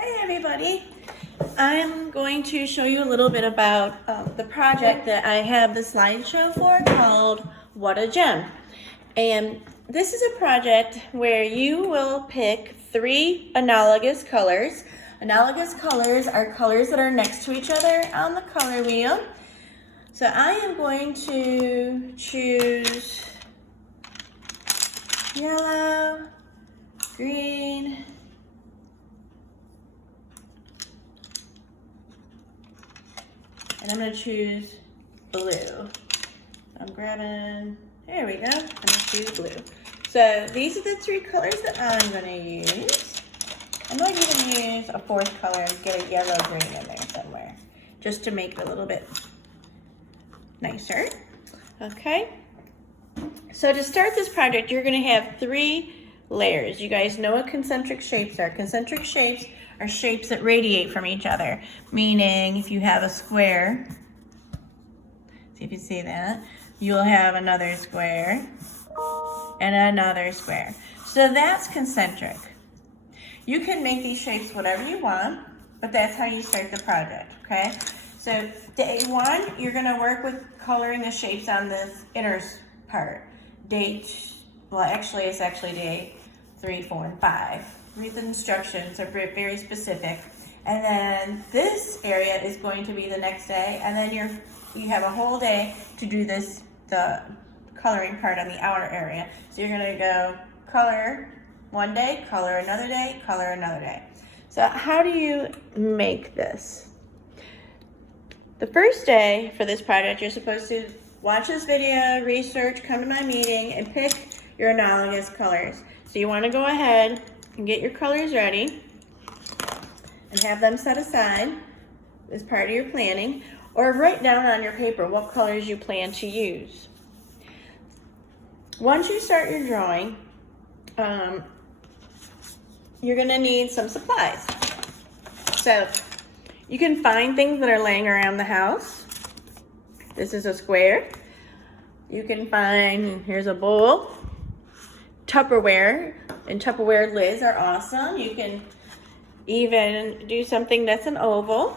Hey everybody! I'm going to show you a little bit about the project that I have the slideshow for called What a Gem. And this is a project where you will pick 3 analogous colors. Analogous colors are colors that are next to each other on the color wheel. So I am going to choose yellow, green, and I'm going to choose blue. I'm grabbing, there we go, I'm going to choose blue. So these are the 3 colors that I'm going to use. I might even use a 4th color and get a yellow green in there somewhere, just to make it a little bit nicer. Okay, so to start this project, you're going to have 3 layers. You guys know what concentric shapes are. Concentric shapes are shapes that radiate from each other, meaning if you have a square, see if you see that, you'll have another square and another square. So that's concentric. You can make these shapes whatever you want, but that's how you start the project, okay? So day 1, you're gonna work with coloring the shapes on this inner part. Well, actually, it's actually day 3, 4, and 5. Read the instructions, are very specific. And then this area is going to be the next day, and then you have a whole day to do the coloring part on the outer area. So you're gonna go color one day, color another day, color another day. So how do you make this? The first day for this project, you're supposed to watch this video, research, come to my meeting, and pick your analogous colors. So you want to go ahead and get your colors ready and have them set aside as part of your planning, or write down on your paper what colors you plan to use. Once you start your drawing, you're going to need some supplies. So you can find things that are laying around the house. This is a square. You can find, here's a bowl, Tupperware, and Tupperware lids are awesome. You can even do something that's an oval.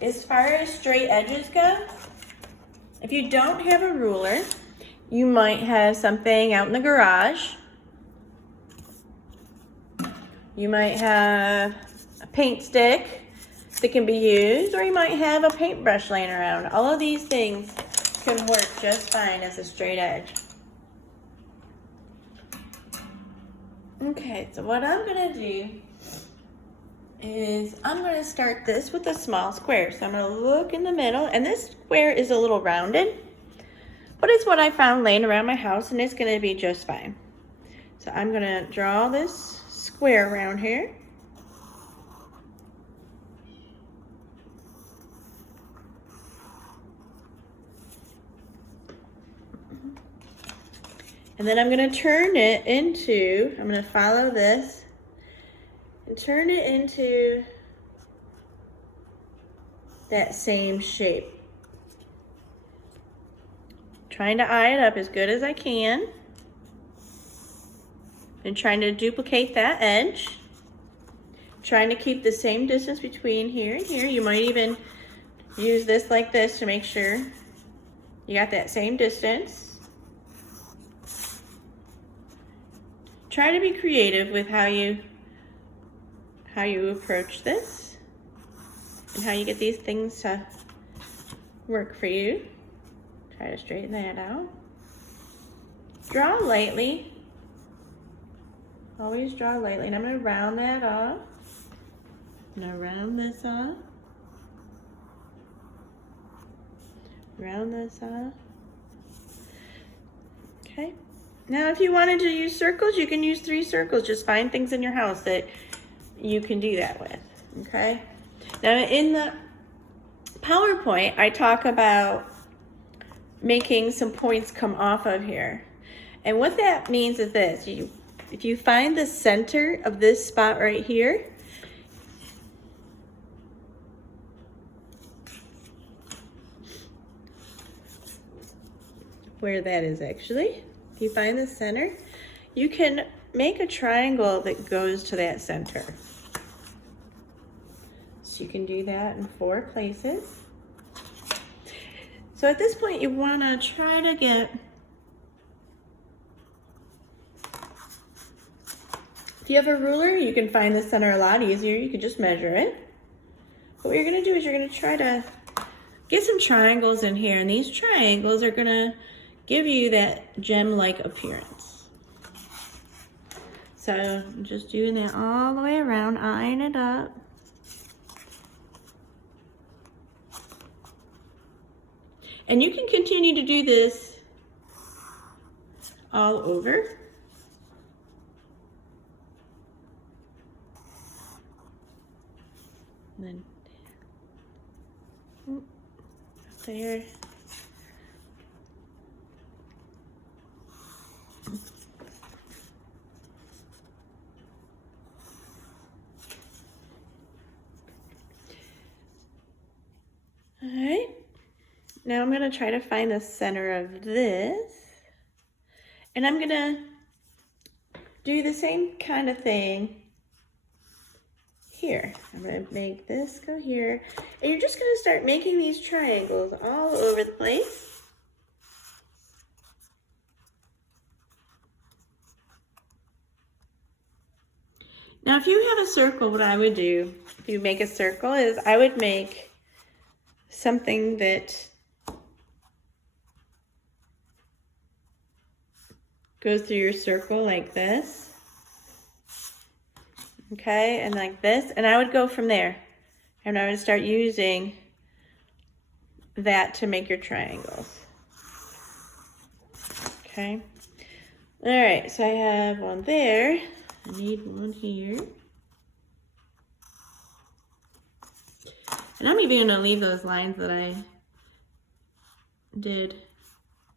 As far as straight edges go, if you don't have a ruler, you might have something out in the garage. You might have a paint stick that can be used, or you might have a paintbrush laying around. All of these things can work just fine as a straight edge. Okay, so what I'm gonna do is I'm gonna start this with a small square. So I'm gonna look in the middle, and this square is a little rounded, but it's what I found laying around my house, and it's gonna be just fine. So I'm gonna draw this square around here. And then I'm going to turn it into, I'm going to follow this and turn it into that same shape. Trying to eye it up as good as I can. And trying to duplicate that edge. Trying to keep the same distance between here and here. You might even use this like this to make sure you got that same distance. Try to be creative with how you approach this and how you get these things to work for you. Try to straighten that out. Draw lightly. Always draw lightly. And I'm going to round that off. I'm going to round this off. Round this off. Okay. Now, if you wanted to use circles, you can use 3 circles. Just find things in your house that you can do that with, okay? Now, in the PowerPoint, I talk about making some points come off of here. And what that means is this. If you find the center of this spot right here, where that is actually, if you find the center, you can make a triangle that goes to that center. So you can do that in 4 places. So at this point you want to try to get, if you have a ruler, you can find the center a lot easier. You can just measure it. But what you're going to do is you're going to try to get some triangles in here, and these triangles are going to give you that gem-like appearance. So I'm just doing that all the way around, eyeing it up. And you can continue to do this all over. And then there. All right. Now I'm going to try to find the center of this. And I'm going to do the same kind of thing here. I'm going to make this go here. And you're just going to start making these triangles all over the place. Now if you have a circle, what I would do, if you make a circle, is I would make something that goes through your circle like this. Okay, and like this, and I would go from there, and I would start using that to make your triangles. Okay, all right, so I have one there, I need one here, and I'm even gonna leave those lines that I did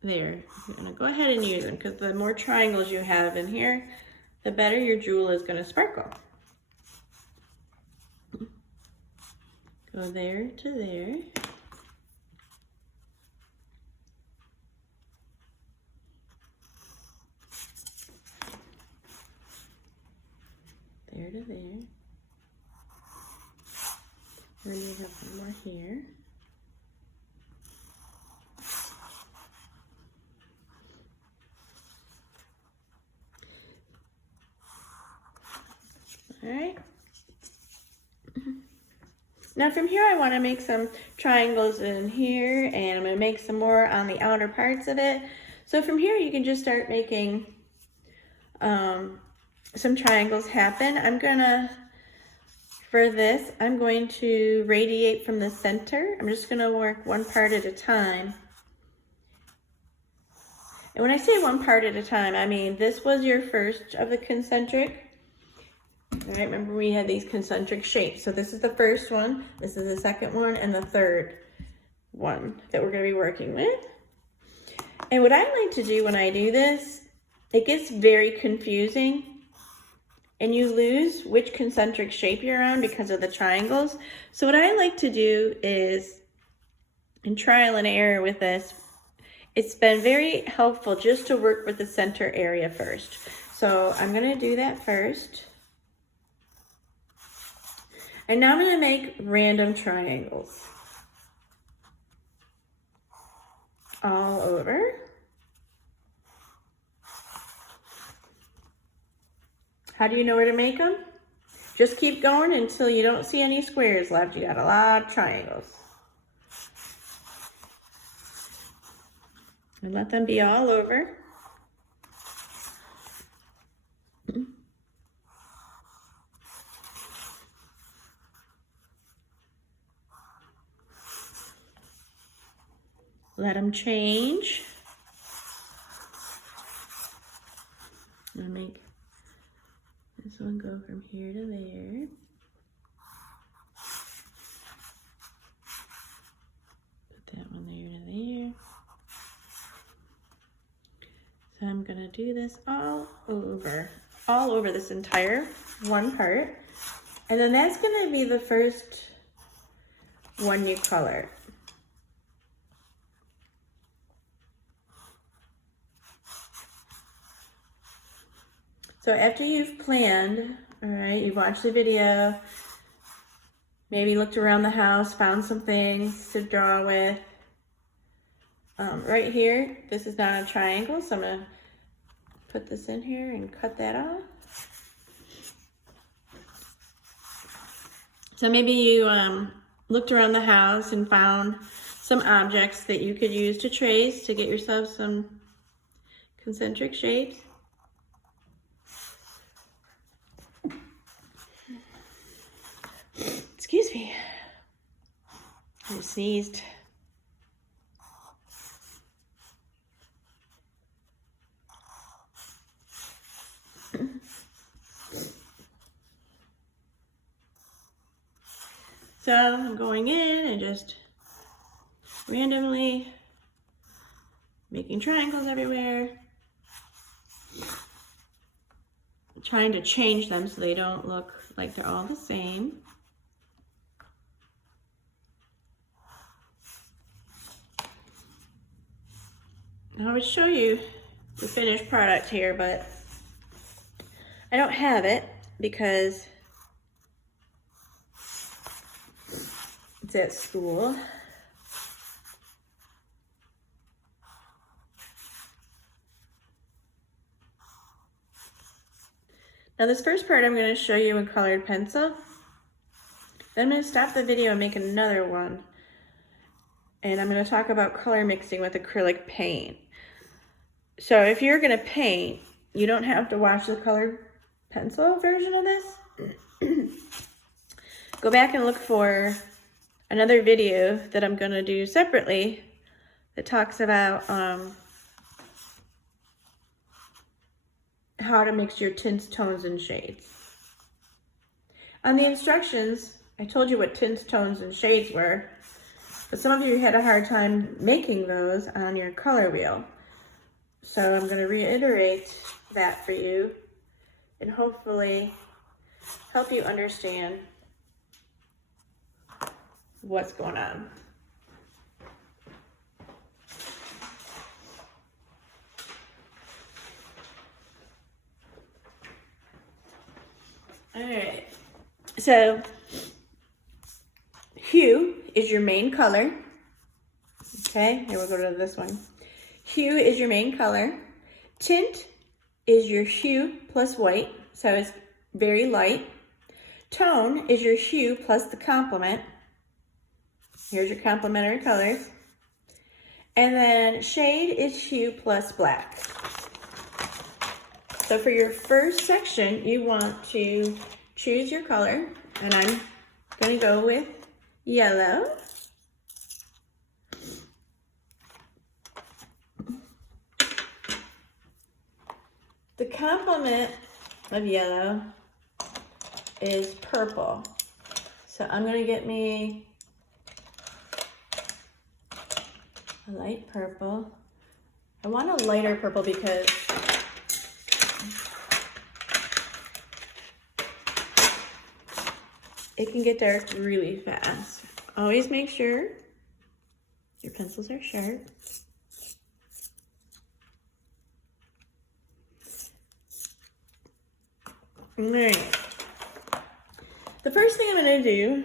there. You're gonna go ahead and use them, because the more triangles you have in here, the better your jewel is gonna sparkle. Go there to there. There to there. And then you have one more here. All right. Now from here I want to make some triangles in here, and I'm going to make some more on the outer parts of it. So from here you can just start making some triangles happen. For this, I'm going to radiate from the center. I'm just going to work one part at a time. And when I say one part at a time, I mean this was your first of the concentric. All right, remember we had these concentric shapes. So this is the first one, this is the second one, and the third one that we're going to be working with. And what I like to do when I do this, it gets very confusing, and you lose which concentric shape you're on because of the triangles. So what I like to do is, in trial and error with this, it's been very helpful just to work with the center area first. So I'm going to do that first. And now I'm going to make random triangles all over. How do you know where to make them? Just keep going until you don't see any squares left. You got a lot of triangles. And let them be all over. Let them change. I'm gonna make this one go from here to there. Put that one there to there. So I'm gonna do this all over this entire one part. And then that's gonna be the first one you color. So So after you've planned, all right, you've watched the video, maybe looked around the house, found some things to draw with. Right here, this is not a triangle, so I'm gonna put this in here and cut that off. So maybe you looked around the house and found some objects that you could use to trace to get yourself some concentric shapes. Excuse me, I just sneezed. So I'm going in and just randomly making triangles everywhere, trying to change them so they don't look like they're all the same. I would show you the finished product here, but I don't have it because it's at school. Now this first part I'm going to show you in colored pencil. Then I'm going to stop the video and make another one. And I'm going to talk about color mixing with acrylic paint. So if you're going to paint, you don't have to watch the colored pencil version of this. Go back and look for another video that I'm going to do separately that talks about how to mix your tints, tones, and shades. On the instructions, I told you what tints, tones, and shades were, but some of you had a hard time making those on your color wheel. So I'm going to reiterate that for you and hopefully help you understand what's going on. All right, so hue is your main color. Okay, here we'll go to this one. Hue is your main color. Tint is your hue plus white, so it's very light. Tone is your hue plus the complement. Here's your complementary colors. And then shade is hue plus black. So for your first section, you want to choose your color, and I'm going to go with yellow. The complement of yellow is purple. So I'm going to get me a light purple. I want a lighter purple because it can get dark really fast. Always make sure your pencils are sharp. All right. The first thing I'm going to do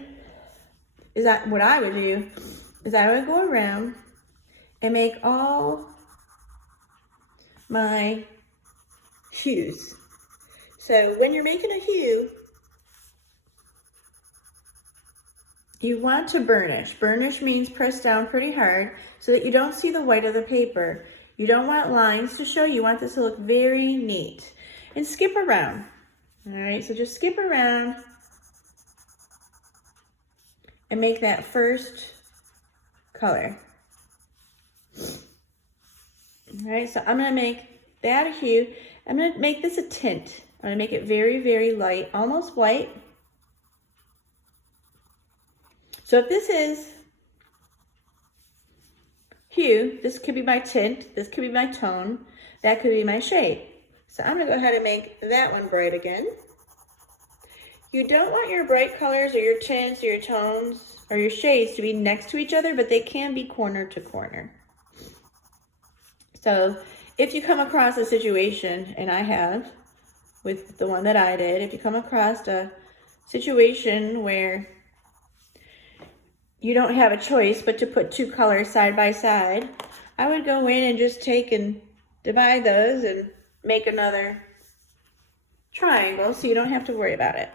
is that what I would do is I would go around and make all my hues. So when you're making a hue, you want to burnish. Burnish means press down pretty hard so that you don't see the white of the paper. You don't want lines to show. You want this to look very neat. And skip around. All right, so just skip around and make that first color. All right, so I'm gonna make that a hue. I'm gonna make this a tint. I'm gonna make it very, very light, almost white. So if this is hue, this could be my tint, this could be my tone, that could be my shade. So I'm gonna go ahead and make that one bright again. You don't want your bright colors or your tints or your tones or your shades to be next to each other, but they can be corner to corner. So if you come across a situation, and I have, with the one that I did. If you come across a situation where you don't have a choice but to put two colors side by side, I would go in and just take and divide those and make another triangle so you don't have to worry about it.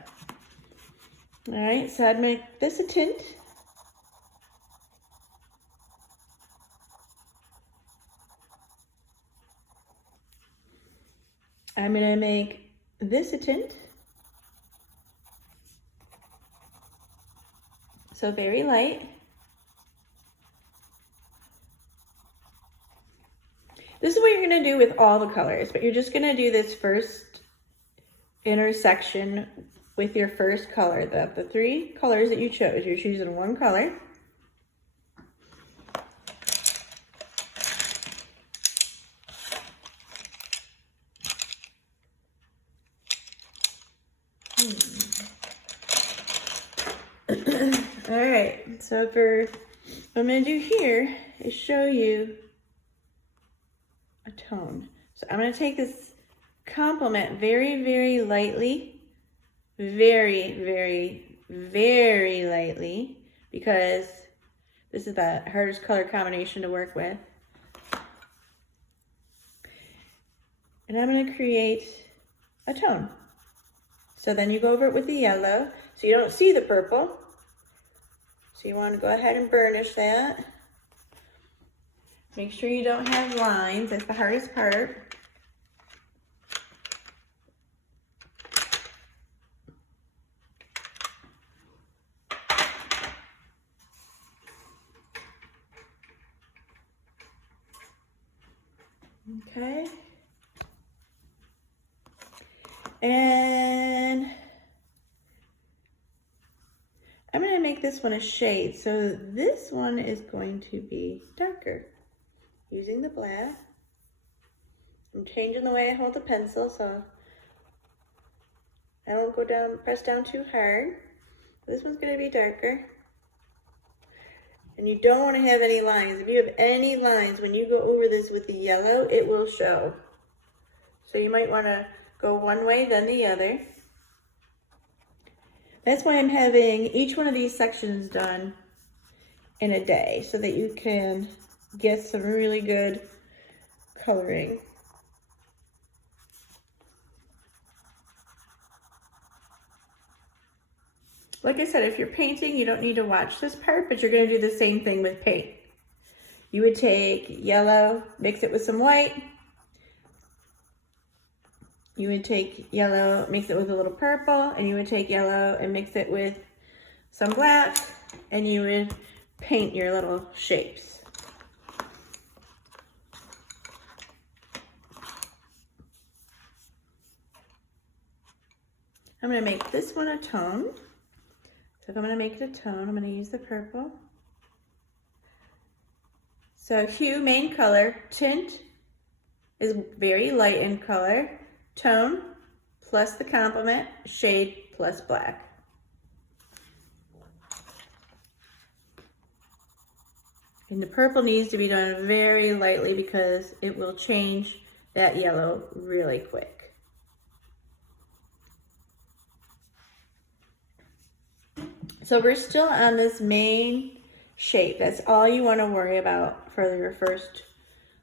All right, so I'd make this a tint. I'm gonna make this a tint. So very light. This is what you're gonna do with all the colors, but you're just gonna do this first intersection with your first color. The three colors that you chose, you're choosing one color. All right, so what I'm gonna do here is show you a tone. So I'm gonna take this complement very, very lightly, very lightly, because this is the hardest color combination to work with. And I'm gonna create a tone. So then you go over it with the yellow, so you don't see the purple. So you want to go ahead and burnish that. Make sure you don't have lines, that's the hardest part. Okay. And I'm going to make this one a shade. So this one is going to be darker. Using the black. I'm changing the way I hold the pencil so I don't go down, press down too hard. This one's going to be darker. And you don't want to have any lines. If you have any lines, when you go over this with the yellow, it will show. So you might want to go one way, then the other. That's why I'm having each one of these sections done in a day, so that you can get some really good coloring. Like I said, if you're painting, you don't need to watch this part, but you're going to do the same thing with paint. You would take yellow, mix it with some white. You would take yellow, mix it with a little purple, and you would take yellow and mix it with some black, and you would paint your little shapes. I'm going to make this one a tone. So if I'm going to make it a tone, I'm going to use the purple. So hue, main color, tint is very light in color. Tone plus the complement, shade plus black. And the purple needs to be done very lightly because it will change that yellow really quick. So we're still on this main shape. That's all you want to worry about for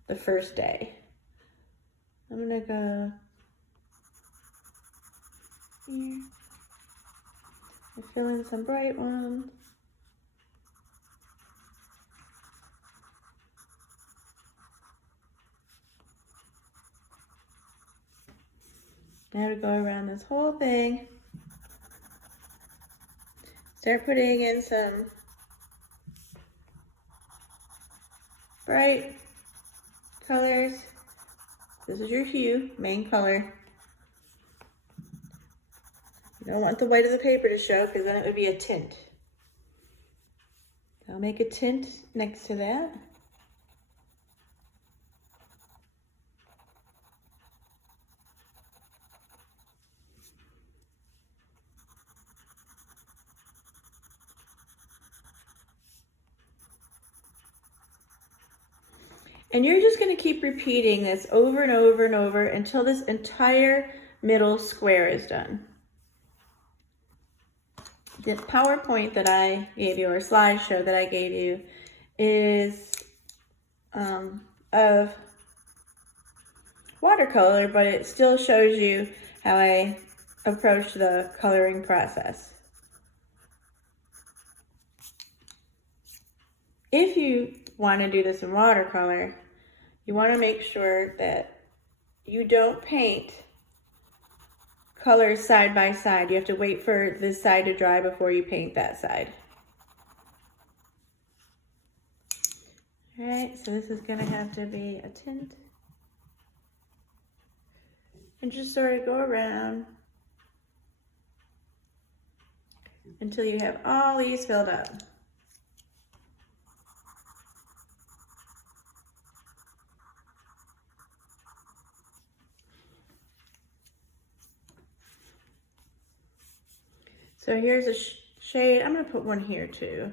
the first day. I'm gonna go here. I fill in some bright ones. Now to go around this whole thing. Start putting in some bright colors. This is your hue, main color. You don't want the white of the paper to show because then it would be a tint. I'll make a tint next to that. And you're just going to keep repeating this over and over and over until this entire middle square is done. The PowerPoint that I gave you, or slideshow that I gave you, is of watercolor, but it still shows you how I approach the coloring process. If you want to do this in watercolor, you want to make sure that you don't paint colors side by side. You have to wait for this side to dry before you paint that side. All right, so this is going to have to be a tint. And just sort of go around until you have all these filled up. So here's a shade. I'm going to put one here too,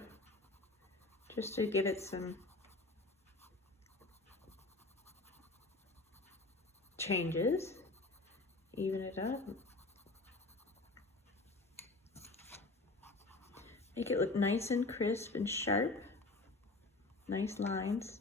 just to give it some changes, even it up. Make it look nice and crisp and sharp. Nice lines.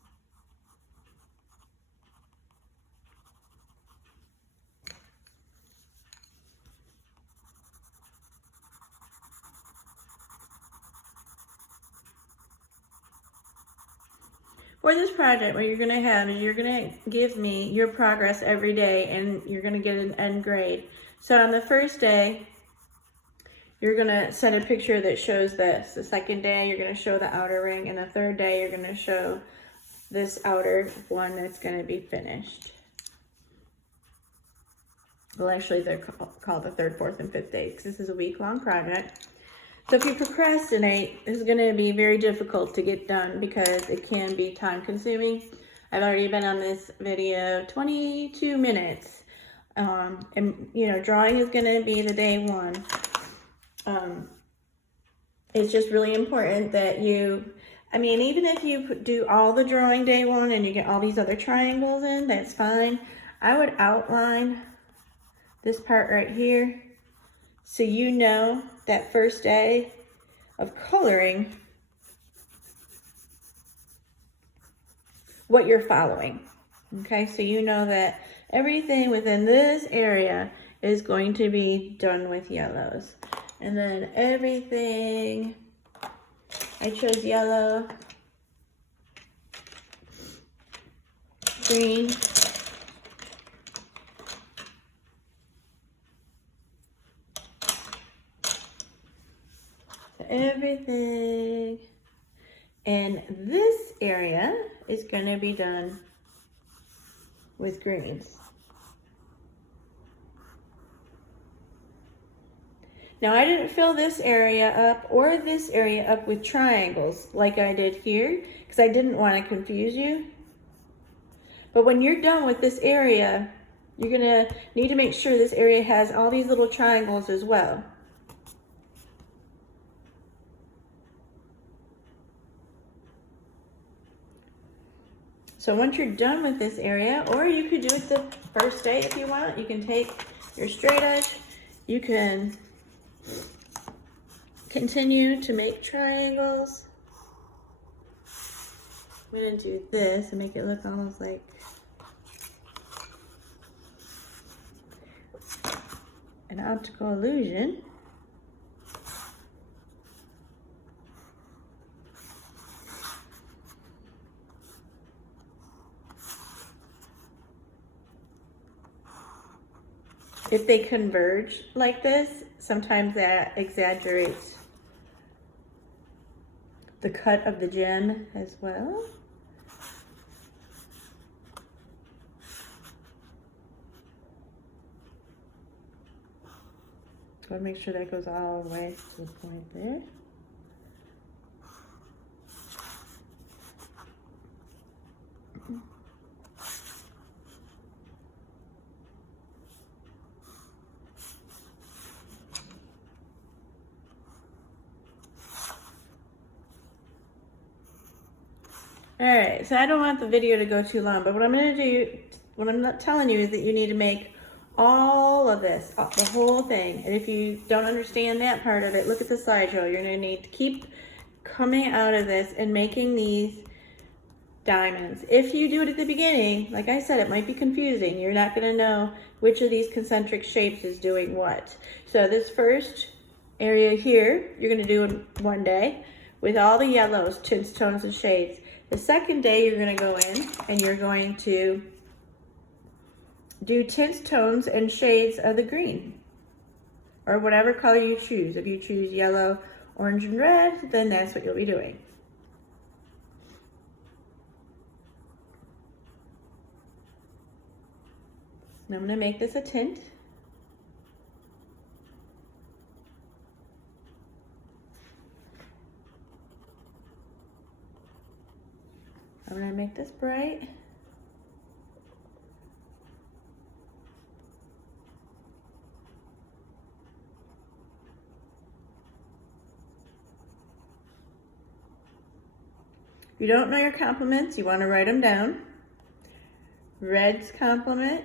For this project, what you're going to have is you're going to give me your progress every day, and you're going to get an end grade. So on the first day, you're going to set a picture that shows this. The second day, you're going to show the outer ring, and the third day, you're going to show this outer one that's going to be finished. Well, actually, they're called the third, fourth, and fifth day, because this is a week-long project. So if you procrastinate, it's going to be very difficult to get done because it can be time consuming. I've already been on this video 22 minutes. And you know, drawing is going to be the day one. It's just really important that you, I mean, even if you do all the drawing day one and you get all these other triangles in, that's fine. I would outline this part right here, so you know that first day of coloring what you're following. Okay, so you know that everything within this area is going to be done with yellows. And then everything, I chose yellow, green, everything in this area is going to be done with greens. Now I didn't fill this area up or this area up with triangles like I did here because I didn't want to confuse you. But when you're done with this area, you're going to need to make sure this area has all these little triangles as well. So once you're done with this area, or you could do it the first day if you want, you can take your straight edge, you can continue to make triangles. I'm going to do this and make it look almost like an optical illusion. If they converge like this, sometimes that exaggerates the cut of the gem as well. So make sure that goes all the way to the point there. All right, so I don't want the video to go too long, but what I'm going to do, what I'm not telling you is that you need to make all of this, the whole thing. And if you don't understand that part of it, look at the slideshow. You're gonna need to keep coming out of this and making these diamonds. If you do it at the beginning, like I said, it might be confusing. You're not gonna know which of these concentric shapes is doing what. So this first area here, you're gonna do in one day with all the yellows, tints, tones, and shades. The second day, you're gonna go in and you're going to do tints, tones, and shades of the green, or whatever color you choose. If you choose yellow, orange, and red, then that's what you'll be doing. And I'm gonna make this a tint. I'm gonna make this bright. If you don't know your complements, you want to write them down. Red's complement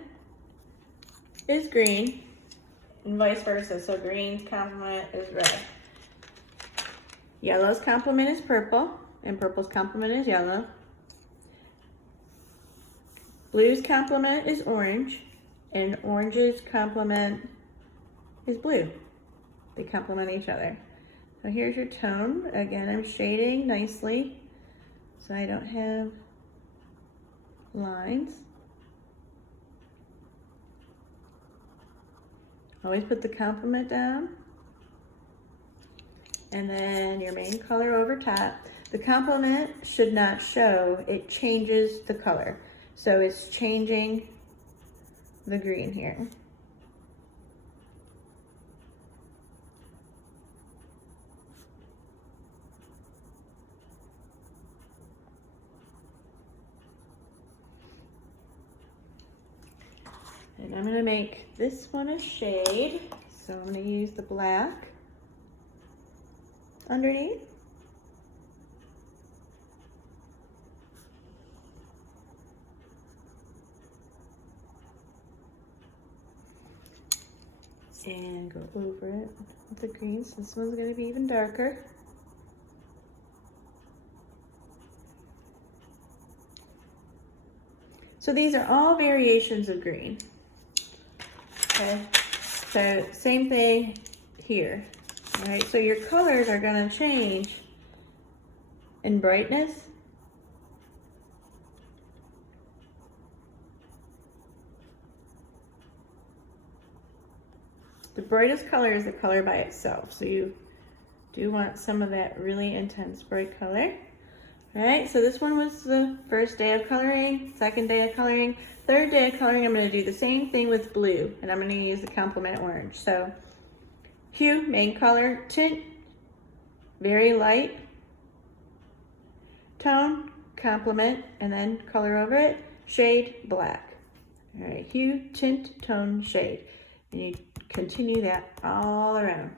is green, and vice versa. So green's complement is red. Yellow's complement is purple, and purple's complement is yellow. Blue's complement is orange, and orange's complement is blue. They complement each other. So here's your tone. Again, I'm shading nicely so I don't have lines. Always put the complement down. And then your main color over top. The complement should not show, it changes the color. So it's changing the green here. And I'm gonna make this one a shade. So I'm gonna use the black underneath. And go over it with the green. So this one's gonna be even darker. So these are all variations of green. Okay, so same thing here. All right, so your colors are gonna change in brightness. The brightest color is the color by itself. So you do want some of that really intense bright color. All right, so this one was the first day of coloring, second day of coloring. Third day of coloring, I'm gonna do the same thing with blue, and I'm gonna use the complement orange. So hue, main color, tint, very light, tone, complement, and then color over it, shade, black. All right, hue, tint, tone, shade. And you continue that all around.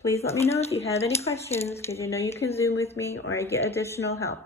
Please let me know if you have any questions, because you know you can Zoom with me or I get additional help.